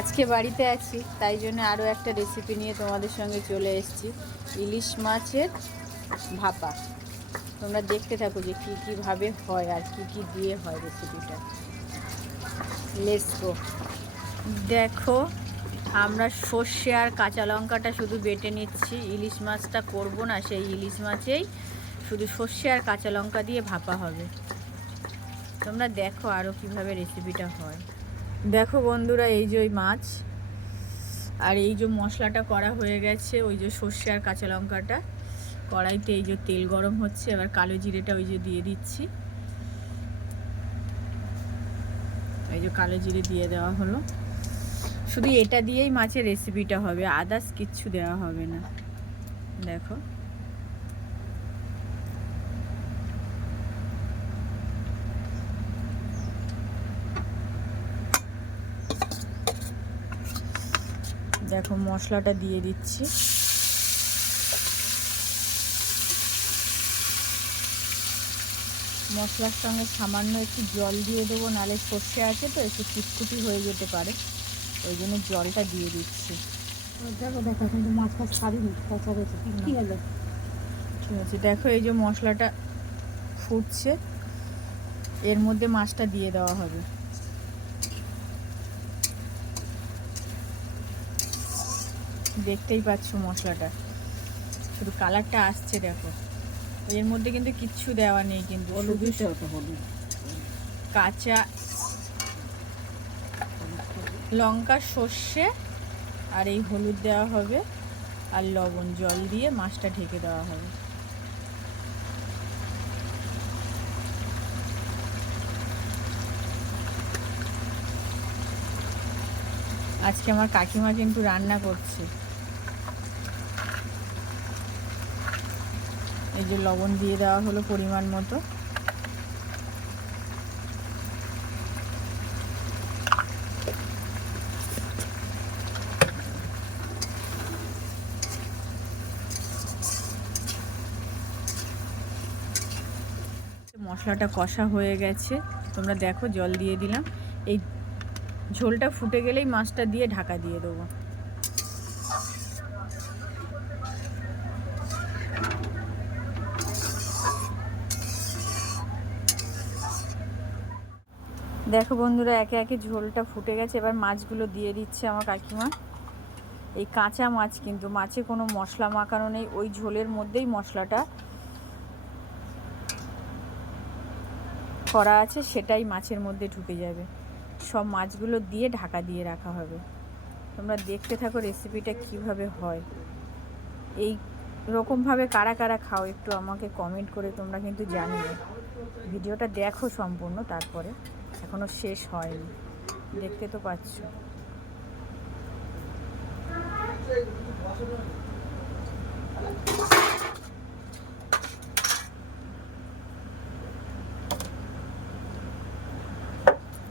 আজকে বাড়িতে আছি, তাই জন্য আরও একটা রেসিপি নিয়ে তোমাদের সঙ্গে চলে এসেছি। ইলিশ মাছের ভাপা। তোমরা দেখতে থাকো যে কী কীভাবে হয় আর কি কি দিয়ে হয় রেসিপিটা। Let's go. দেখো, আমরা সর্ষে আর কাঁচা লঙ্কাটা শুধু বেটে নিচ্ছি। ইলিশ মাছটা করব না, সেই ইলিশ মাছেই শুধু সর্ষে আর কাঁচা লঙ্কা দিয়ে ভাপা হবে। তোমরা দেখো আরও কিভাবে রেসিপিটা হয়। দেখো বন্ধুরা, এই যে ওই মাছ আর এই যে মশলাটা করা হয়ে গেছে, ওই যে সর্ষে আর কাঁচা লঙ্কাটা কড়াইতে, এই যে তেল গরম হচ্ছে। এবার কালো জিরেটা ওই যে দিয়ে দিচ্ছি। এই যে কালো জিরে দিয়ে দেওয়া হলো। শুধু এটা দিয়েই মাছের রেসিপিটা হবে, আদার্স কিচ্ছু দেওয়া হবে না। দেখো, দেখো মশলাটা দিয়ে দিচ্ছি। মশলার সঙ্গে সামান্য একটু জল দিয়ে দেবো, নাহলে সর্ষে আছে তো একটু চিটকুটি হয়ে যেতে পারে, ওই জন্য জলটা দিয়ে দিচ্ছি। দেখো দেখো, কিন্তু মাছ ফাছ ছাড়িনি, কাঁচা রয়েছে। কী হলো? ঠিক আছে, দেখো এই যে মশলাটা ফুটছে, এর মধ্যে মাছটা দিয়ে দেওয়া হবে। দেখতেই পাচ্ছ মশলাটা, শুধু কালারটা আসছে। দেখো, এর মধ্যে কিন্তু কিচ্ছু দেওয়া নেই, কিন্তু শুধু কাঁচা লঙ্কা, সর্ষে আর এই হলুদ দেওয়া হবে আর লবণ, জল দিয়ে মাছটা ঢেকে দেওয়া হবে। আজকে আমার কাকিমা কিন্তু রান্না করছে। এই যে লবণ দিয়ে দেওয়া হলো পরিমাণ মতো। মশলাটা কষা হয়ে গেছে, তোমরা দেখো জল দিয়ে দিলাম। এই ঝোলটা ফুটে গেলেই মাছটা দিয়ে ঢাকা দিয়ে দেবো। দেখো বন্ধুরা, একে একে ঝোলটা ফুটে গেছে। এবার মাছগুলো দিয়ে দিচ্ছে আমার কাকিমা। এই কাঁচা মাছ, কিন্তু মাছে কোনো মশলা মাখানো নেই, ওই ঝোলের মধ্যেই মশলাটা করা আছে, সেটাই মাছের মধ্যে ঢুকে যাবে। সব মাছগুলো দিয়ে ঢাকা দিয়ে রাখা হবে। তোমরা দেখতে থাকো রেসিপিটা কিভাবে হয়। এই রকমভাবে কারা কারা খাও একটু আমাকে কমেন্ট করে তোমরা কিন্তু জানিও। ভিডিওটা দেখো সম্পূর্ণ, তারপরে এখনও শেষ হয়নি, দেখতে তো পাচ্ছ।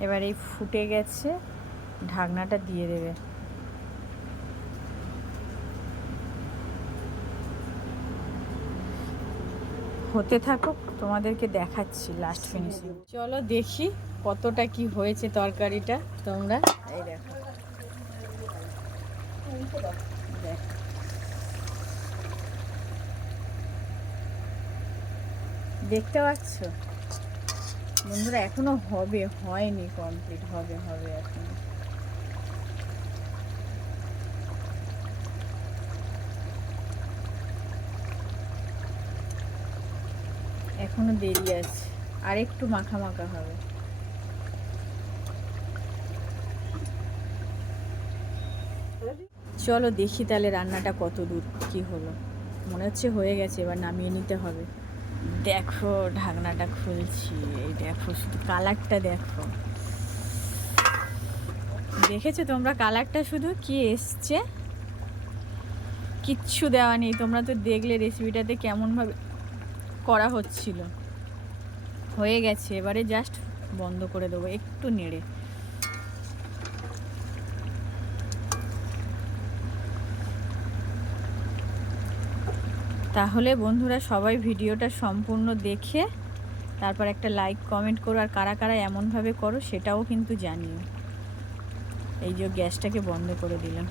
এবার এই ফুটে গেছে, ঢাকনাটা দিয়ে দেবে। হতে থাকো, তোমাদেরকে দেখাচ্ছি লাস্ট ফিনিশিং। চলো দেখি কতটা কি হয়েছে তরকারিটা। তোমরা এই দেখো, দেখতে পাচ্ছ বন্ধুরা? এখনো হবে, হয়নি কমপ্লিট, হবে হবে এখনো। এখনো দেরি আছে, আর একটু মাখা মাখা হবে। চলো দেখি তাহলে রান্নাটা কত দূর কি হলো। মনে হচ্ছে হয়ে গেছে, এবার নামিয়ে নিতে হবে। দেখো ঢাকনাটা খুলছি, এই দেখো শুধু কালারটা দেখো। দেখেছো তোমরা কালারটা শুধু কি এসছে, কিচ্ছু দেওয়া নেই। তোমরা তো দেখলে রেসিপিটাতে কেমনভাবে করা হচ্ছিল। হয়ে গেছে, এবারে জাস্ট বন্ধ করে দেবো একটু নেড়ে। তাহলে বন্ধুরা সবাই ভিডিওটা সম্পূর্ণ দেখে তারপর একটা লাইক কমেন্ট করো, আর কারা কারা এমনভাবে করো সেটাও কিন্তু জানিও। এই যে গ্যাসটাকে বন্ধ করে দিলাম।